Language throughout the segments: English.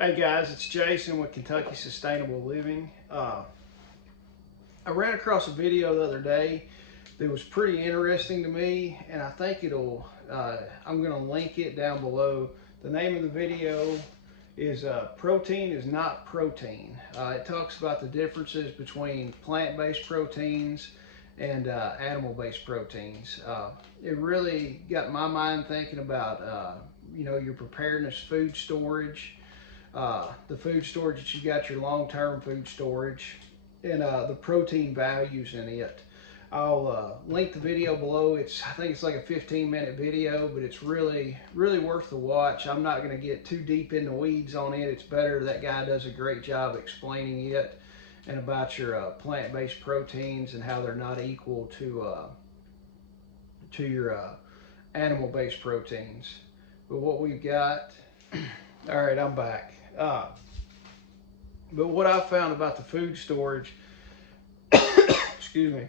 Hey guys, it's Jason with Kentucky Sustainable Living. I ran across a video the other day that was pretty interesting to me, and I think I'm going to link it down below. The name of the video is Protein is Not Protein. It talks about the differences between plant-based proteins and animal-based proteins. It really got my mind thinking about your preparedness food storage, the food storage that you got, your long-term food storage, and the protein values in it. I'll link the video below. I think it's like a 15-minute video, but it's really worth the watch. I'm not going to get too deep in the weeds on it. It's better, that guy does a great job explaining it and about your plant-based proteins and how they're not equal to your animal-based proteins. But what we've got, all right, I'm back. But what I found about the food storage, excuse me,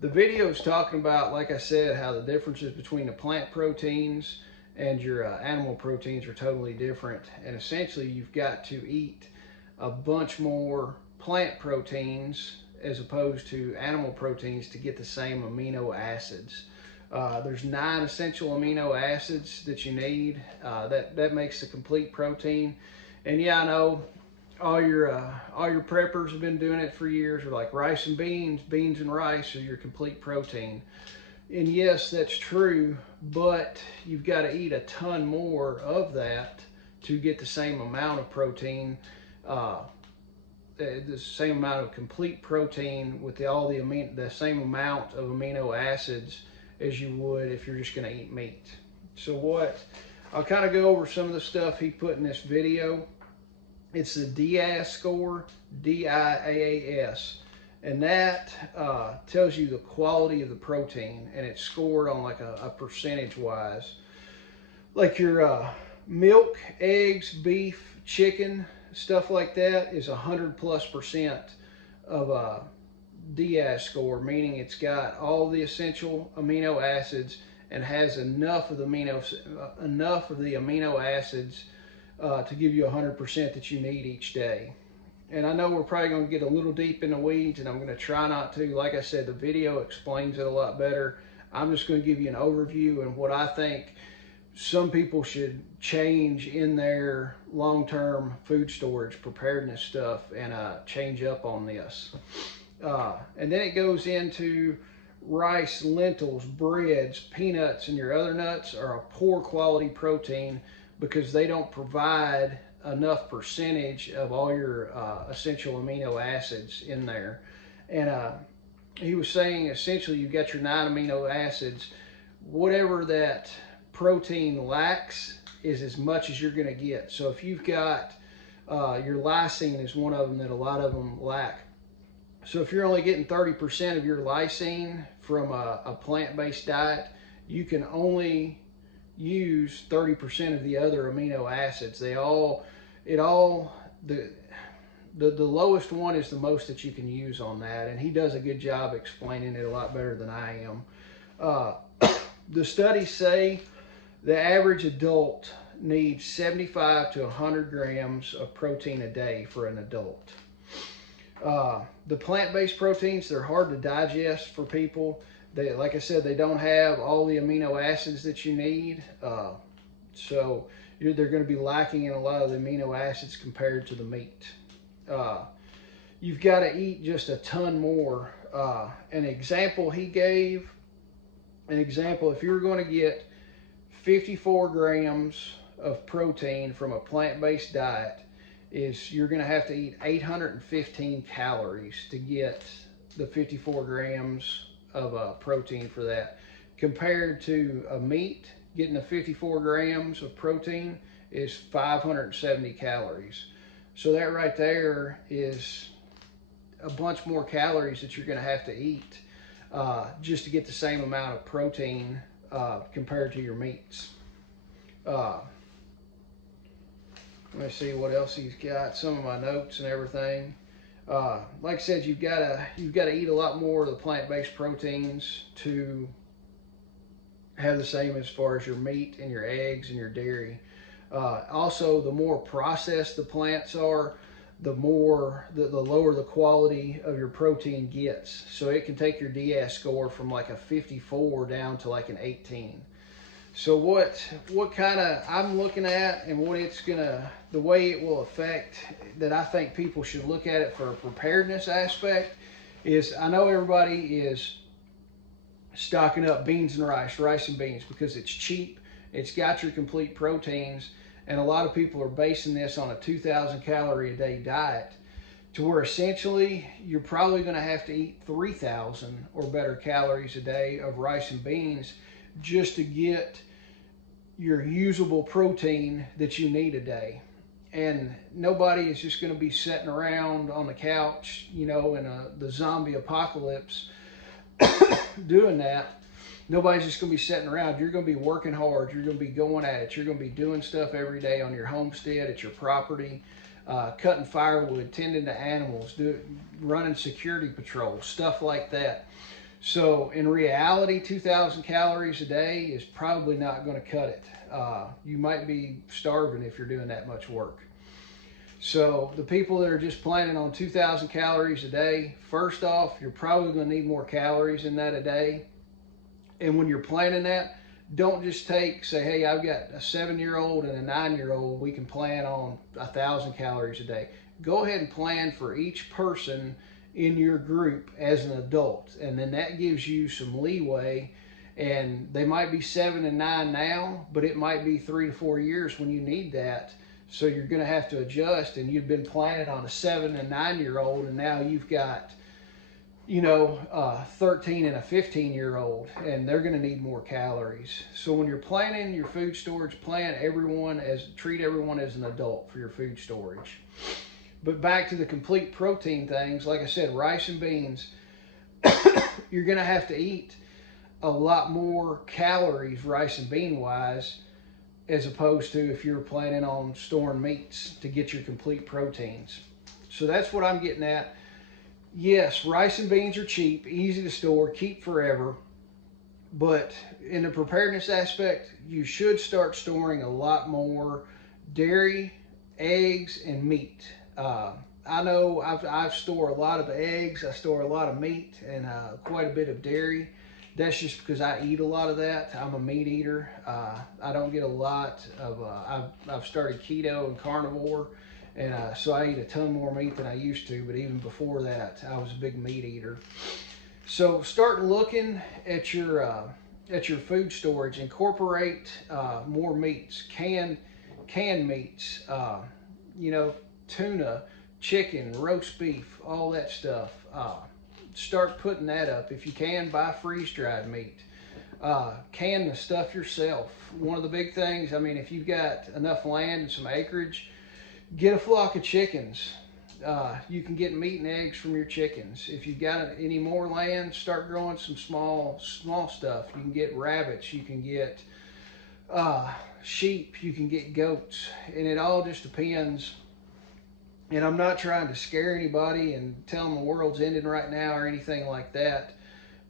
the video is talking about, like I said, how the differences between the plant proteins and your animal proteins are totally different. And essentially, you've got to eat a bunch more plant proteins as opposed to animal proteins to get the same amino acids. There's 9 essential amino acids that you need. That makes the complete protein. And yeah, I know all your preppers have been doing it for years. They're like rice and beans, beans and rice are your complete protein. And yes, that's true, but you've got to eat a ton more of that to get the same amount of protein, the same amount of complete protein with the same amount of amino acids as you would if you're just going to eat meat. So I'll kind of go over some of the stuff he put in this video. It's the DIAAS score, DIAAS, and that tells you the quality of the protein, and it's scored on like a percentage wise. Like your milk, eggs, beef, chicken, stuff like that is 100+% of a DIAAS score, meaning it's got all the essential amino acids and has enough of the amino acids to give you 100% that you need each day. And I know we're probably going to get a little deep in the weeds, and I'm going to try not to. Like I said, the video explains it a lot better. I'm just going to give you an overview and what I think some people should change in their long-term food storage preparedness stuff and change up on this. And then it goes into rice, lentils, breads, peanuts, and your other nuts are a poor quality protein because they don't provide enough percentage of all your essential amino acids in there. And he was saying essentially you've got your 9 amino acids. Whatever that protein lacks is as much as you're going to get. So if you've got your lysine is one of them that a lot of them lack. So if you're only getting 30% of your lysine from a plant-based diet, you can only use 30% of the other amino acids. The lowest one is the most that you can use on that, and he does a good job explaining it a lot better than I am. The studies say the average adult needs 75 to 100 grams of protein a day for an adult. The plant-based proteins, they're hard to digest for people. Like I said, they don't have all the amino acids that you need. So they're going to be lacking in a lot of the amino acids compared to the meat. You've got to eat just a ton more. An example he gave, if you're going to get 54 grams of protein from a plant-based diet, you're going to have to eat 815 calories to get the 54 grams of protein for that. Compared to a meat, getting the 54 grams of protein is 570 calories. So that right there is a bunch more calories that you're going to have to eat just to get the same amount of protein compared to your meats. Let me see what else he's got. Some of my notes and everything. Like I said, you've got to eat a lot more of the plant-based proteins to have the same as far as your meat and your eggs and your dairy. Also, the more processed the plants are, the lower the quality of your protein gets. So it can take your DS score from like a 54 down to like an 18. So what kind of I'm looking at, and what it's gonna, the way it will affect, that I think people should look at it for a preparedness aspect, is I know everybody is stocking up beans and rice and beans, because it's cheap, it's got your complete proteins, and a lot of people are basing this on a 2,000 calorie a day diet, to where essentially you're probably going to have to eat 3,000 or better calories a day of rice and beans just to get your usable protein that you need a day. And nobody is just going to be sitting around on the couch, you know, in the zombie apocalypse doing that. Nobody's just going to be sitting around. You're going to be working hard. You're going to be going at it. You're going to be doing stuff every day on your homestead, at your property, cutting firewood, tending to animals, running security patrols, stuff like that. So in reality, 2,000 calories a day is probably not going to cut it. You might be starving if you're doing that much work. So the people that are just planning on 2,000 calories a day, first off, you're probably going to need more calories in that a day. And when you're planning that, don't just say, hey, I've got a 7-year-old and a 9-year-old, we can plan on 1,000 calories a day. Go ahead and plan for each person in your group as an adult, and then that gives you some leeway. And they might be 7 and 9 now, but it might be 3 to 4 years when you need that. So you're going to have to adjust, and you've been planning on a 7 and 9-year-old, and now you've got, you know, 13 and a 15-year-old, and they're going to need more calories. So when you're planning your food storage, treat everyone as an adult for your food storage. But back to the complete protein things, like I said, rice and beans, you're going to have to eat a lot more calories, rice and bean wise, as opposed to if you're planning on storing meats to get your complete proteins. So that's what I'm getting at. Yes, rice and beans are cheap, easy to store, keep forever. But in the preparedness aspect, you should start storing a lot more dairy, eggs, and meat. I know I've stored a lot of eggs, I store a lot of meat, and quite a bit of dairy. That's just because I eat a lot of that. I'm a meat eater. I don't get a lot of, I've started keto and carnivore, and so I eat a ton more meat than I used to, but even before that, I was a big meat eater. So start looking at your food storage. Incorporate more meats, canned meats, you know, tuna, chicken, roast beef, all that stuff. Start putting that up. If you can, buy freeze-dried meat. Can the stuff yourself. One of the big things, I mean, if you've got enough land and some acreage, get a flock of chickens. You can get meat and eggs from your chickens. If you've got any more land, start growing some small stuff. You can get rabbits, you can get sheep, you can get goats, and it all just depends. And I'm not trying to scare anybody and tell them the world's ending right now or anything like that.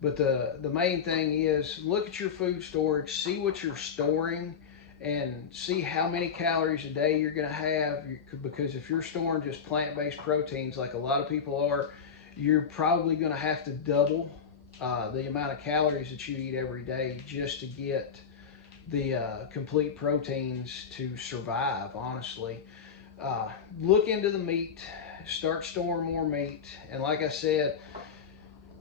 But the main thing is, look at your food storage, see what you're storing, and see how many calories a day you're going to have. Because if you're storing just plant-based proteins like a lot of people are, you're probably going to have to double the amount of calories that you eat every day just to get the complete proteins to survive, honestly. Look into the meat, start storing more meat, and like I said,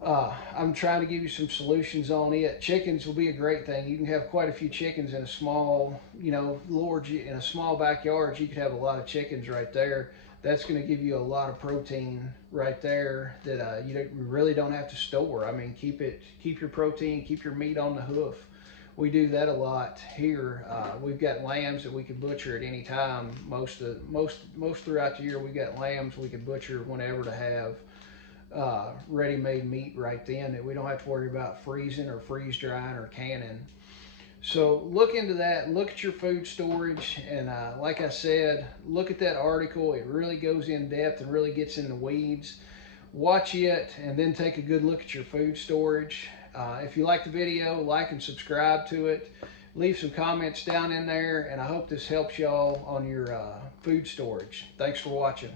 I'm trying to give you some solutions on it. Chickens will be a great thing. You can have quite a few chickens in a small, you know, in a small backyard. You could have a lot of chickens right there. That's going to give you a lot of protein right there that you really don't have to store. I mean, keep your protein, keep your meat on the hoof. We do that a lot here. We've got lambs that we can butcher at any time. Most throughout the year, we got lambs we can butcher whenever to have ready-made meat right then, that we don't have to worry about freezing or freeze drying or canning. So look into that. Look at your food storage, and like I said, look at that article. It really goes in depth and really gets in the weeds. Watch it, and then take a good look at your food storage. If you like the video, like and subscribe to it. leave some comments down in there, and I hope this helps y'all on your food storage. Thanks for watching.